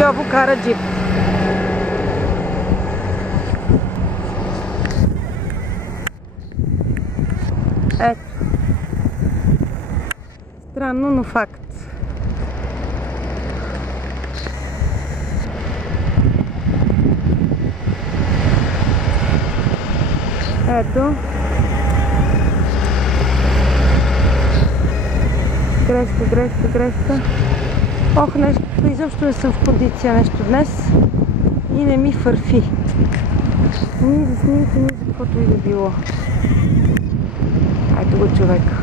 Йово кара джип. Ето. Странно, но факт. Ето. Грешка. Ох, нещо, изобщо не съм в кондиция нещо днес и не ми фърфи. Ни за снимки, ни за каквото и да било. Ето го човека.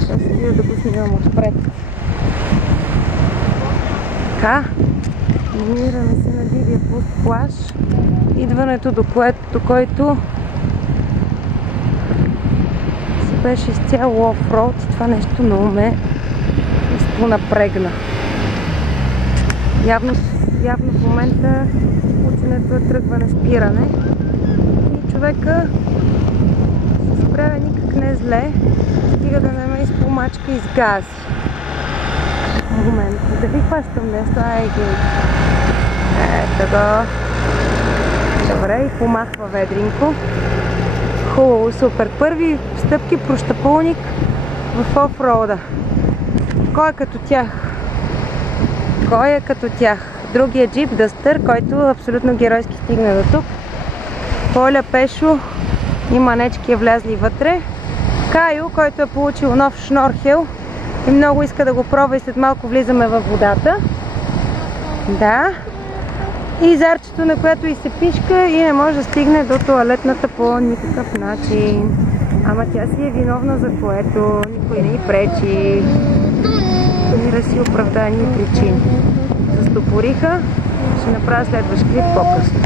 Сега седя да го снимам отпред. Така, намираме се на дивия плаж. Идването до който се беше изцяло офроуд. Това нещо много ме понапрегна. Явно в момента ученето е тръгване-спиране и човека се справя никак не зле, стига да не ме изпомачка и изгази. Момент, дали хващам нещо? Ето го. Добре, и помахва ведринко. Хубаво, супер. Първи стъпки прощапулник в офроуда. Кой е като тях? Другия джип, Дъстър, който абсолютно геройски стигна до тук. Поля Пешо и манечки е влязли вътре. Кайо, който е получил нов шнорхел и много иска да го пробва и след малко влизаме във водата. Да. И Зарчето, на която и се пишка и не може да стигне до тоалетната по никакъв начин. Ама тя си е виновна за което никой не й пречи. Мира си оправдани причини. Застопориха, ще направя следващ клип по-късно.